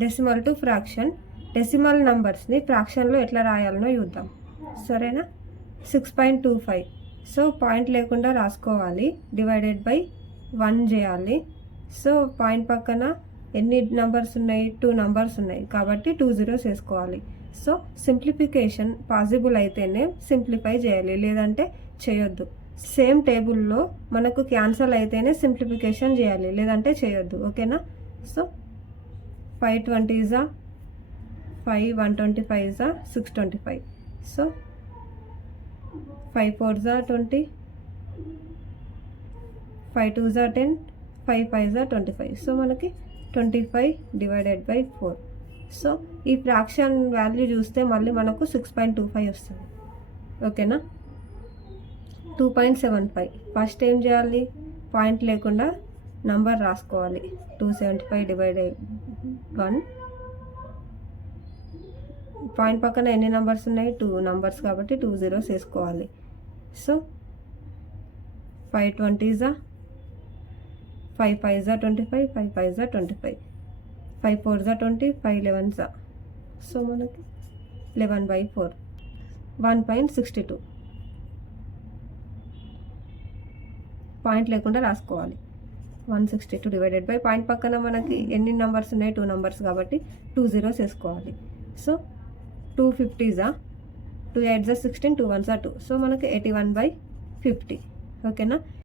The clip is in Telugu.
Decimal to fraction. డెసిమల్ నంబర్స్ని ఫ్రాక్షన్లో ఎట్లా రాయాలనో చూద్దాం, సరేనా. 6.25. సో పాయింట్ లేకుండా రాసుకోవాలి, డివైడెడ్ బై 1 చేయాలి. సో పాయింట్ పక్కన ఎన్ని నంబర్స్ ఉన్నాయి, 2 నంబర్స్ ఉన్నాయి కాబట్టి 2 zeros వేసుకోవాలి. సో సింప్లిఫికేషన్ పాసిబుల్ అయితేనే సింప్లిఫై చేయాలి, లేదంటే చేయొద్దు. సేమ్ టేబుల్లో మనకు క్యాన్సల్ అయితేనే సింప్లిఫికేషన్ చేయాలి, లేదంటే చేయొద్దు, ఓకేనా. So 520 is 5, 125 is 625. So 5 4 is 20, 5 2 is 10, 5 5 is 25. So మనకి 25 డివైడెడ్ బై 4. సో ఈ ఫ్రాక్షన్ వాల్యూ చూస్తే మళ్ళీ మనకు 6.25 వస్తుంది, ఓకేనా. 2.75. ఫస్ట్ ఏం చేయాలి, పాయింట్ లేకుండా నంబర్ రాసుకోవాలి. 275 డివైడెడ్ 1. పాయింట్ పక్కన ఎన్ని నెంబర్స్ ఉన్నాయి, 2 నంబర్స్ కాబట్టి 2 zeros వేసుకోవాలి. So 520 is 5 5 is 25, 5 5 is 25, 5 4 is 20, 5 11 is. So మనకి 11/4, 1.62. పాయింట్ లేకుండా రాసుకోవాలి. 162 డివైడెడ్ బై పాయింట్ పక్కన మనకి ఎన్ని నెంబర్స్ ఉన్నాయి, 2 నంబర్స్ కాబట్టి 2 zeros వేసుకోవాలి. So 250 is 2 8 is 16, 2 1 is 2. So మనకి 81/50, ఓకేనా.